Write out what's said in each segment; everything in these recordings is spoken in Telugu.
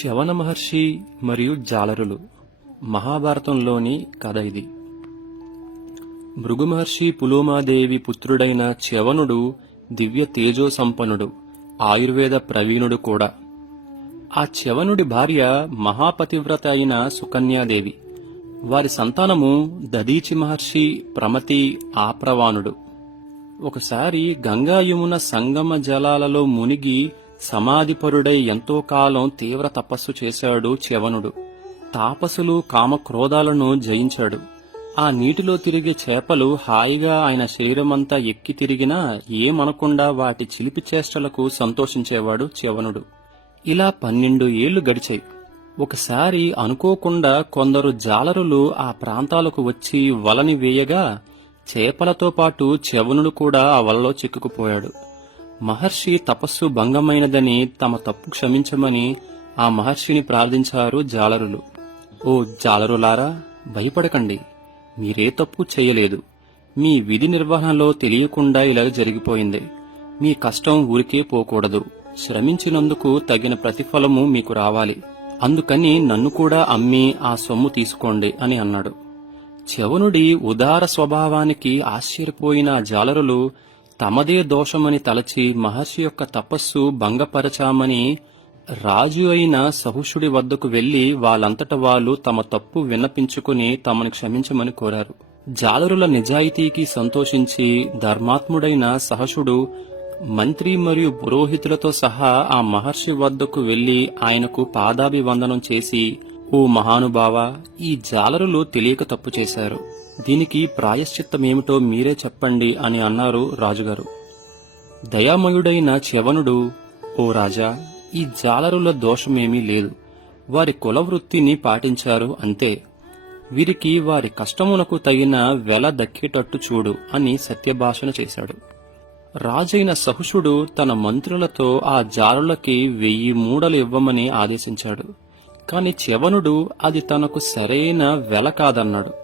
చ్యవన మహర్షి మరియు జాలరులు. మహాభారతంలోని కథ ఇది. మహర్షి పులోమాదేవి పుత్రుడైన చ్యవనుడు దివ్య తేజో సంపన్నుడు ఆయుర్వేద ప్రవీణుడు కూడా. ఆ చ్యవనుడి భార్య మహాపతివ్రత అయిన సుకన్యాదేవి. వారి సంతానము దదీచి మహర్షి ప్రమతి ఆప్రవాణుడు. ఒకసారి గంగా యమున సంగమ జలాలలో మునిగి సమాధిపరుడై ఎంతో కాలం తీవ్ర తపస్సు చేశాడు చ్యవనుడు. తాపసులు కామక్రోధాలను జయించాడు. ఆ నీటిలో తిరిగే చేపలు హాయిగా ఆయన శరీరమంతా ఎక్కి తిరిగినా ఏమనకుండా వాటి చిలిపి చేష్టలకు సంతోషించేవాడు చ్యవనుడు. ఇలా పన్నెండు ఏళ్ళు గడిచాయి. ఒకసారి అనుకోకుండా కొందరు జాలరులు ఆ ప్రాంతాలకు వచ్చి వలని వేయగా చేపలతో పాటు చెవనుడు కూడా ఆ వలలో చిక్కుకుపోయాడు. మహర్షి తపస్సు భంగమైనదని తమ తప్పు క్షమించమని ఆ మహర్షిని ప్రార్థించారు జాలరులు. ఓ జాలరులారా భయపడకండి. మీరే తప్పు చేయలేదు. మీ విధి నిర్వహణలో తెలియకుండా ఇలా జరిగిపోయింది. మీ కష్టం ఊరికే పోకూడదు. శ్రమించినందుకు తగిన ప్రతిఫలము మీకు రావాలి. అందుకని నన్ను కూడా అమ్మి ఆ సొమ్ము తీసుకోండి అని అన్నాడు. చవనుడి ఉదార స్వభావానికి ఆశ్చర్యపోయిన జాలరులు తమదే దోషమని తలచి మహర్షి యొక్క తపస్సు భంగపరచామని రాజు అయిన సహుషుడి వద్దకు వెళ్ళి వాళ్ళంతట వాళ్ళు తమ తప్పు విన్నపించుకుని తమను క్షమించమని కోరారు. జాలరుల నిజాయితీకి సంతోషించి ధర్మాత్ముడైన సహసుడు మంత్రి మరియు పురోహితులతో సహా ఆ మహర్షి వద్దకు వెళ్ళి ఆయనకు పాదాభివందనం చేసి ఓ మహానుభావ ఈ జాలరులు తెలియక తప్పు చేశారు. దీనికి ప్రాయశ్చిత్తమేమిటో మీరే చెప్పండి అని అన్నారు రాజుగారు. దయామయుడైన చెవనుడు ఓ రాజా ఈ జాలరుల దోషమేమీ లేదు. వారి కులవృత్తిని పాటించారు అంతే. వీరికి వారి కష్టమునకు తగిన వెల దక్కేటట్టు చూడు అని సత్యభాషణ చేశాడు. రాజైన సహుషుడు తన మంత్రులతో ఆ జారులకి వెయ్యి మూడలు ఇవ్వమని ఆదేశించాడు. కాని చెవనుడు అది తనకు సరైన వెల కాదన్నాడు.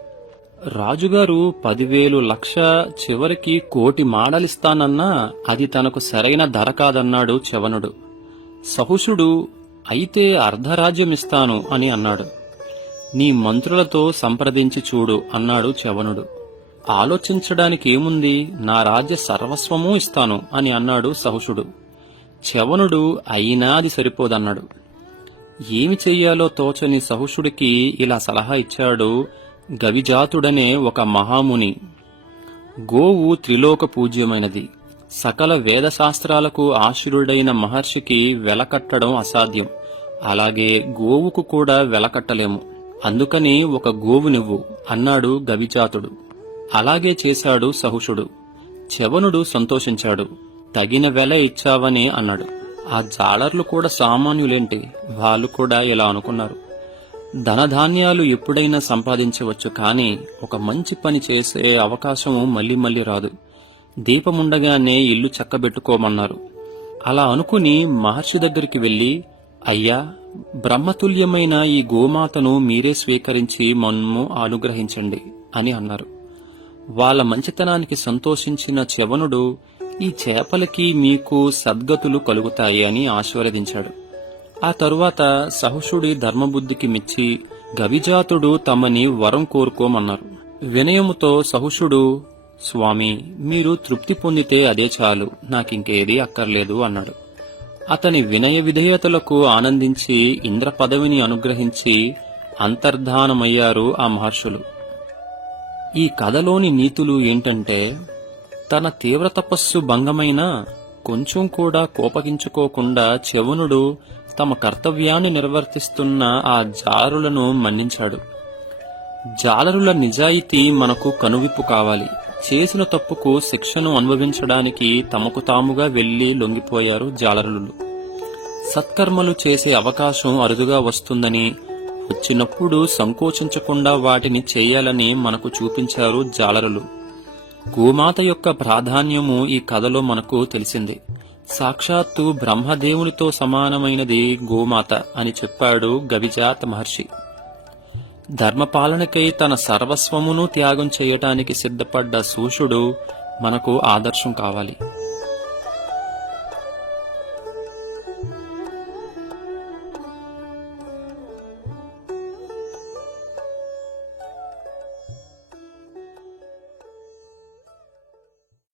రాజుగారు పదివేలు లక్ష చివరికి కోటి మాడలిస్తానన్నా అది తనకు సరైన ధర కాదన్నాడు చవనుడు. సహుషుడు అయితే అర్ధరాజ్యమిస్తాను అని అన్నాడు. నీ మంత్రులతో సంప్రదించి చూడు అన్నాడు చవనుడు. ఆలోచించడానికి ఏముంది? నా రాజ్య సర్వస్వమూ ఇస్తాను అని అన్నాడు సహుషుడు. చవనుడు అయినా అది సరిపోదన్నాడు. ఏమి చెయ్యాలో తోచని సహుషుడికి ఇలా సలహా ఇచ్చాడు. గవిజాతుడనే ఒక మహాముని. గోవు త్రిలోక పూజ్యమైనది. సకల వేదశాస్త్రాలకు ఆశురుడైన మహర్షికి వెలకట్టడం అసాధ్యం. అలాగే గోవుకు కూడా వెలకట్టలేము అందుకని ఒక గోవు నువ్వు అన్నాడు గవిజాతుడు. అలాగే చేశాడు సహుషుడు. చవనుడు సంతోషించాడు. తగిన వెల ఇచ్చావని అన్నాడు. ఆ జాలర్లు కూడా సామాన్యులేంటి? వాళ్ళు కూడా ఇలా అనుకున్నారు. ధనధాన్యాలు ఎప్పుడైనా సంపాదించవచ్చు కానీ ఒక మంచి పని చేసే అవకాశం మళ్ళీ మళ్ళీ రాదు. దీపముండగానే ఇల్లు చక్కబెట్టుకోమన్నారు. అలా అనుకుని మహర్షి దగ్గరికి వెళ్ళి అయ్యా బ్రహ్మతుల్యమైన ఈ గోమాతను మీరే స్వీకరించి మమ్ము అనుగ్రహించండి అని అన్నారు. వాళ్ళ మంచితనానికి సంతోషించిన చవనుడు ఈ చేపలకి మీకు సద్గతులు కలుగుతాయి అని ఆశీర్వదించాడు. ఆ తరువాత సహుషుడి ధర్మబుద్ధికి మెచ్చి గవిజాతుడు తమని వరం కోరుకోమన్నారు. వినయముతో సహుషుడు స్వామి మీరు తృప్తి పొందితే అదే చాలు నాకింకేది అక్కర్లేదు అన్నాడు. అతని వినయ విధేయతలకు ఆనందించి ఇంద్ర పదవిని అనుగ్రహించి అంతర్ధానమయ్యారు ఆ మహర్షులు. ఈ కథలోని నీతులు ఏంటంటే తన తీవ్ర తపస్సు భంగమైన కొంచెం కూడా కోపగించుకోకుండా చెవునుడు తమ కర్తవ్యాన్ని నిర్వర్తిస్తున్న ఆ జారులను మన్నించాడు. జాలరుల నిజాయితీ మనకు కనువిప్పు కావాలి. చేసిన తప్పుకు శిక్షను అనుభవించడానికి తమకు తాముగా వెళ్ళి లొంగిపోయారు జాలరులు. సత్కర్మలు చేసే అవకాశం అరుదుగా వస్తుందని వచ్చినప్పుడు సంకోచించకుండా వాటిని చేయాలని మనకు చూపించారు జాలరులు. గోమాత యొక్క ప్రాధాన్యము ఈ కథలో మనకు తెలిసింది. సాక్షాత్తు బ్రహ్మదేవునితో సమానమైనది గోమాత అని చెప్పాడు గవిజాత మహర్షి. ధర్మపాలనకై తన సర్వస్వమును త్యాగం చేయటానికి సిద్ధపడ్డ సూషుడు మనకు ఆదర్శం కావాలి.